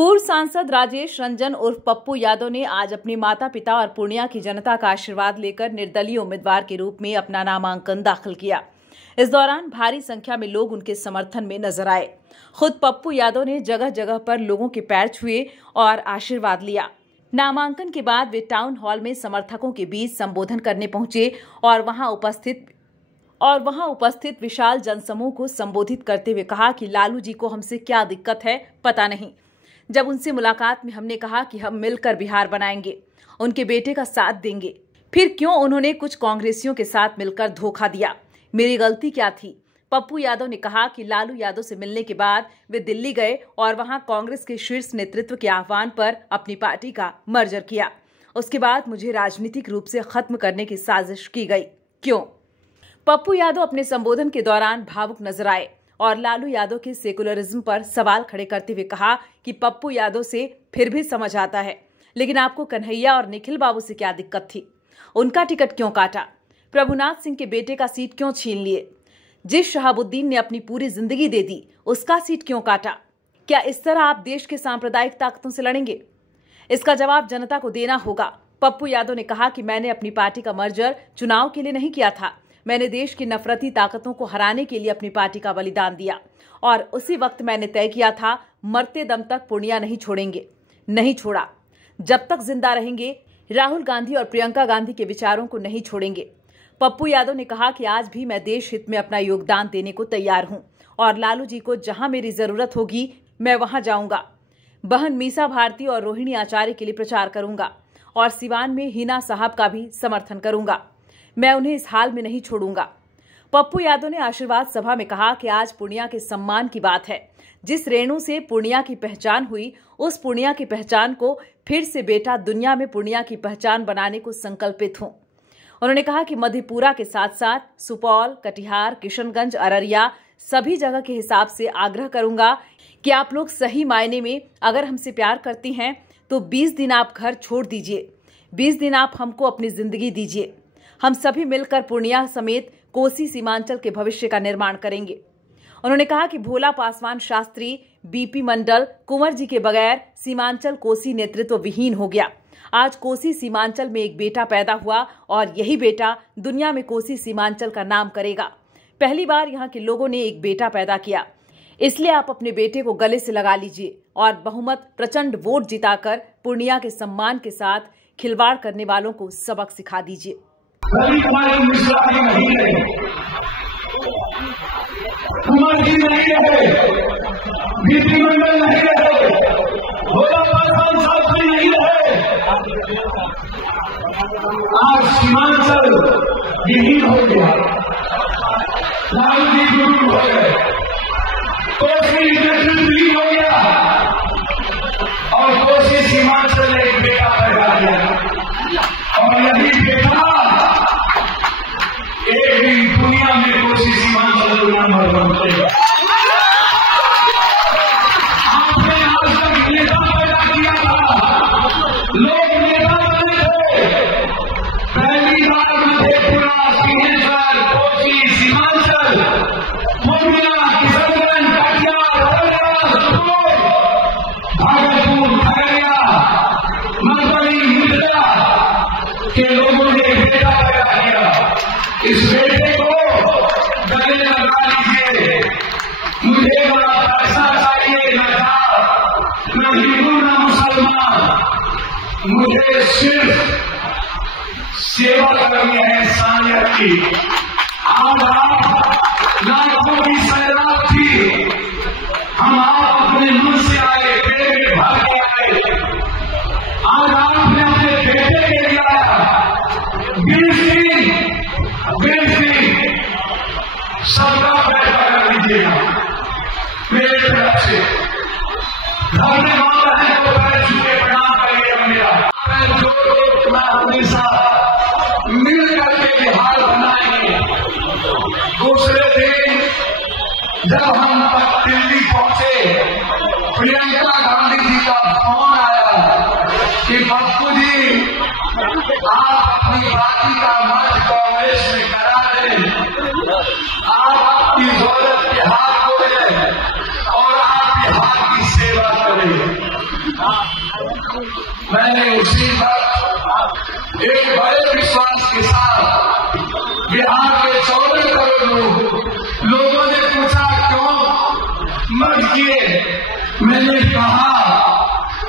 पूर्व सांसद राजेश रंजन उर्फ पप्पू यादव ने आज अपने माता पिता और पूर्णिया की जनता का आशीर्वाद लेकर निर्दलीय उम्मीदवार के रूप में अपना नामांकन दाखिल किया। इस दौरान भारी संख्या में लोग उनके समर्थन में नजर आए। खुद पप्पू यादव ने जगह जगह पर लोगों के पैर छुए और आशीर्वाद लिया। नामांकन के बाद वे टाउन हॉल में समर्थकों के बीच संबोधन करने पहुंचे और वहां उपस्थित विशाल जनसमूह को संबोधित करते हुए कहा कि लालू जी को हमसे क्या दिक्कत है पता नहीं। जब उनसे मुलाकात में हमने कहा कि हम मिलकर बिहार बनाएंगे, उनके बेटे का साथ देंगे, फिर क्यों उन्होंने कुछ कांग्रेसियों के साथ मिलकर धोखा दिया? मेरी गलती क्या थी? पप्पू यादव ने कहा कि लालू यादव से मिलने के बाद वे दिल्ली गए और वहां कांग्रेस के शीर्ष नेतृत्व के आह्वान पर अपनी पार्टी का मर्जर किया। उसके बाद मुझे राजनीतिक रूप से खत्म करने की साजिश की गई। क्यों? पप्पू यादव अपने संबोधन के दौरान भावुक नजर आए और लालू यादव के सेकुलरिज्म पर सवाल खड़े करते हुए कहा कि पप्पू यादव से फिर भी समझ आता है, लेकिन आपको कन्हैया और निखिल बाबू से क्या दिक्कत थी? उनका टिकट क्यों काटा? प्रभुनाथ सिंह के बेटे का सीट क्यों छीन लिए? जिस शहाबुद्दीन ने अपनी पूरी जिंदगी दे दी, उसका सीट क्यों काटा? क्या इस तरह आप देश के सांप्रदायिक ताकतों से लड़ेंगे? इसका जवाब जनता को देना होगा। पप्पू यादव ने कहा कि मैंने अपनी पार्टी का मर्जर चुनाव के लिए नहीं किया था। मैंने देश की नफरती ताकतों को हराने के लिए अपनी पार्टी का बलिदान दिया और उसी वक्त मैंने तय किया था, मरते दम तक पूर्णिया नहीं छोड़ेंगे। नहीं छोड़ा। जब तक जिंदा रहेंगे, राहुल गांधी और प्रियंका गांधी के विचारों को नहीं छोड़ेंगे। पप्पू यादव ने कहा कि आज भी मैं देश हित में अपना योगदान देने को तैयार हूं और लालू जी को जहां मेरी जरूरत होगी मैं वहां जाऊंगा। बहन मीसा भारती और रोहिणी आचार्य के लिए प्रचार करूंगा और सिवान में हिना साहब का भी समर्थन करूंगा। मैं उन्हें इस हाल में नहीं छोड़ूंगा। पप्पू यादव ने आशीर्वाद सभा में कहा कि आज पूर्णिया के सम्मान की बात है। जिस रेणु से पूर्णिया की पहचान हुई, उस पूर्णिया की पहचान को फिर से बेटा दुनिया में पूर्णिया की पहचान बनाने को संकल्पित हूं। उन्होंने कहा कि मधेपुरा के साथ साथ सुपौल, कटिहार, किशनगंज, अररिया सभी जगह के हिसाब से आग्रह करूंगा कि आप लोग सही मायने में अगर हमसे प्यार करती हैं तो 20 दिन आप घर छोड़ दीजिए, 20 दिन आप हमको अपनी जिंदगी दीजिए। हम सभी मिलकर पूर्णिया समेत कोसी सीमांचल के भविष्य का निर्माण करेंगे। उन्होंने कहा कि भोला पासवान शास्त्री, बीपी मंडल, कुंवर जी के बगैर सीमांचल कोसी नेतृत्व विहीन हो गया। आज कोसी सीमांचल में एक बेटा पैदा हुआ और यही बेटा दुनिया में कोसी सीमांचल का नाम करेगा। पहली बार यहाँ के लोगों ने एक बेटा पैदा किया, इसलिए आप अपने बेटे को गले से लगा लीजिए और बहुमत प्रचंड वोट जिताकर पूर्णिया के सम्मान के साथ खिलवाड़ करने वालों को सबक सिखा दीजिए। रवि कुमार मिश्रा जी नहीं रहे, कुमार जी नहीं रहे, बीपी मंडल नहीं रहे, भोला पासवान शास्त्री नहीं रहे। आज सीमांचल विहीन हो गया, लालू जी गुरु हो गए, कोसी विलीन हो गया और कोसी सीमांचल ने एक बेटा पैदा किया और यही बेटा एक दिन दुनिया में कोसी सीमांचल नंबर बनते। आपने आज तक नेता पैदा किया था, लोग नेता बने थे। पहली बार मधेपुरा, सिंहेश्वर, कोसी सीमांचल, पूर्णिया, किशनगंज, कटिहार, अररिया, भागलपुर, खगड़िया, मधुबनी, मिथिला के लोगों ने बेटा पैदा किया। इस बेटे को गले लगा लीजिए। मुझे बड़ा पैसा चाहिए, न हिंदू न मुसलमान, मुझे सिर्फ सेवा करनी है इंसानियत की। आज आप लाखों की सैलाब थी, हम आप अपने मुंह से आए, पेट में भर के आए। आज आपने अपने बेटे के लिए सबका फैसला कर लीजिएगा। मेरे तरफ से घर में माता है तो पैर छूटे प्रणाम करिएगा। मेरा पैर जोड़ मैं हमेशा मिल करके बिहार बनाएंगे। दूसरे दिन जब हम दिल्ली पहुंचे, प्रियंका गांधी जी का फोन आया कि पप्पू जी आप अपनी पार्टी का मर्ज कांग्रेस में करा दें, आपकी दौलत बिहार को है और आप बिहार की सेवा करें। मैंने उसी वक्त एक बड़े विश्वास के साथ बिहार के 14 करोड़ लोगों ने पूछा क्यों मत किए। मैंने कहा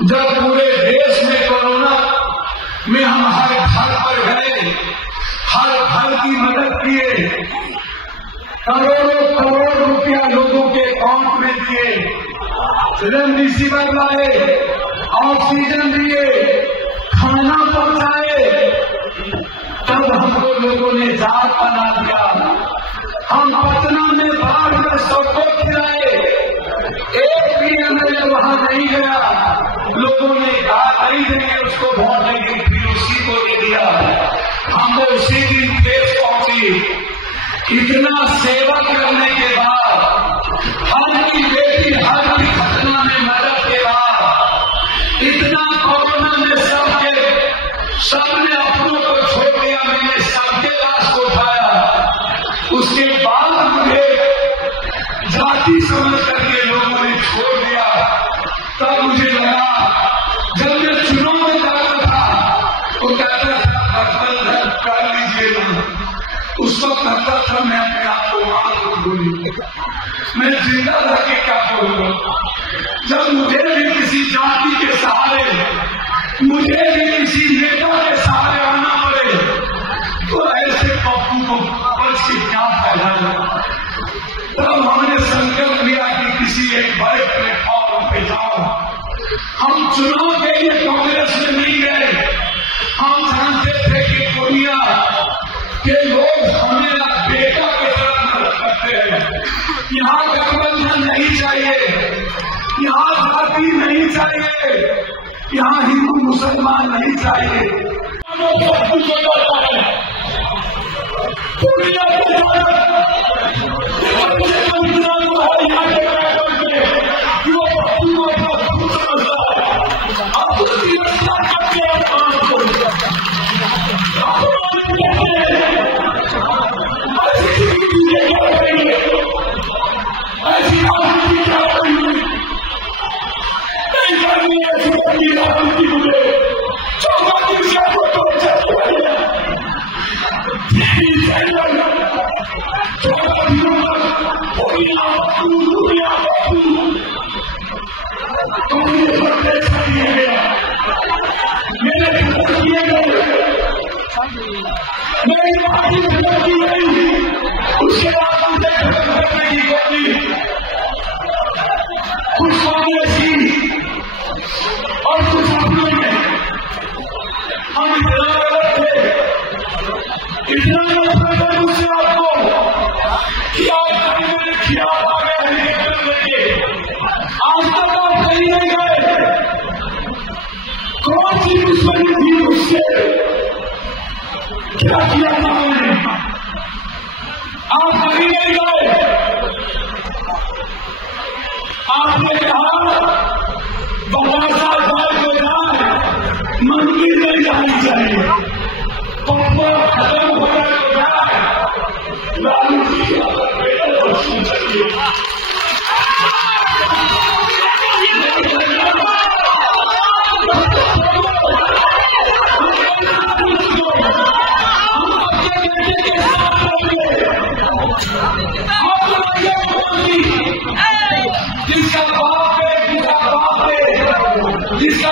जब पूरे देश में कोरोना में हम हर घर पर गए, हर घर की मदद किए, करोड़ों करोड़ रुपया लोगों के अकाउंट में दिए, रेमडेसिविर लाए, ऑक्सीजन दिए, खाना पहुंचाए, तब हमको लोगों ने जाग बना दिया। हम पटना में बाढ़ में सबको खिलाए, एक भी एमएलए वहां नहीं गया। लोगों ने कहा नहीं देंगे उसको वोट देंगे, फिर उसी को दे दिया। हमको उसी दिन देश पहुंची। इतना सेवा करने के बाद, हर की बेटी हर की घटना में मदद के बाद, इतना कोरोना में सबने अपनों को छोड़ दिया, मैंने सबके लाश को उठाया। उसके बाद मुझे जाति समझ करके लोगों ने छोड़ दिया। तब मुझे लगा, जब मैं चुनाव में जाता था तो कहता था अकल कर लीजिए ना, उस वक्त कहता था मैं अपने आप को मार बोली, मैं जिंदा रह के क्या बोलूंगा। जब मुझे भी किसी जाति के सहारे, मुझे भी किसी नेता के सहारे आना पड़े, तो ऐसे पप्पू को बच के क्या फैलाना। तब हमने संकल्प लिया कि किसी एक बड़े प्लेटफॉर्म पे जाओ। हम चुनाव के लिए कांग्रेस में नहीं गए। हम जानते थे कि दुनिया के लोग हमें बेटा की तरह मदद करते हैं। यहाँ गठबंधन नहीं चाहिए, यहाँ जाति नहीं चाहिए, यहाँ हिंदू मुसलमान नहीं चाहिए। सब कुछ हो जाता है दुनिया के उसके बाद कुछ कांग्रेसी और कुछ अपने में हम इतना गलत थे, इतना गलत है मुझसे आपको कि आज मैंने किया आ गए आज तक आप कहीं नहीं गए। कौन सी दुश्मनी थी उससे, क्या किया था उन्होंने, आप कहीं नहीं गए। आपने कहा बवासा जाए तो जाए, मंदिर नहीं जानी चाहिए, पप्पा खत्म हो जाए तो जाए, लालू जी बेटा बच्चों चाहिए। जिसका बाप है, जिसका